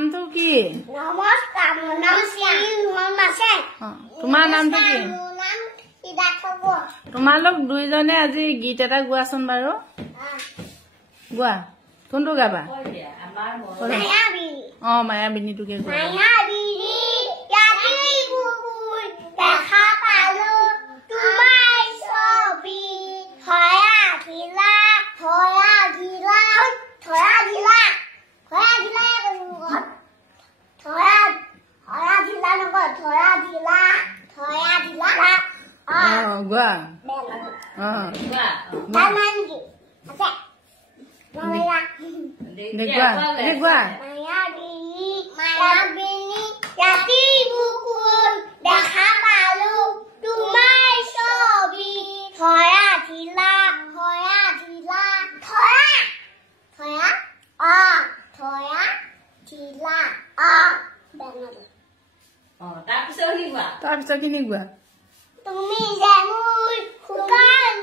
নামটো কি? নমস্কাৰ, মোৰ নাম শ্ৰীমন আছে। তোমাৰ নামটো কি? মোৰ নাম সিদ্ধাৰ্থ। তোমালোক দুইজনে আজি গীত এটা গোৱাচোন বাৰু। গোৱা, কোনটো গাবা? মায়াবিনীটোকে গোৱা। তাৰপিছত কিনি গোৱা। তুমি যে মোৰ শুকান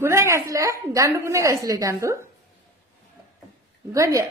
কোনে গাইছিলে গানটো? কোনে গাইছিলে গানটো? গৈ দিয়া।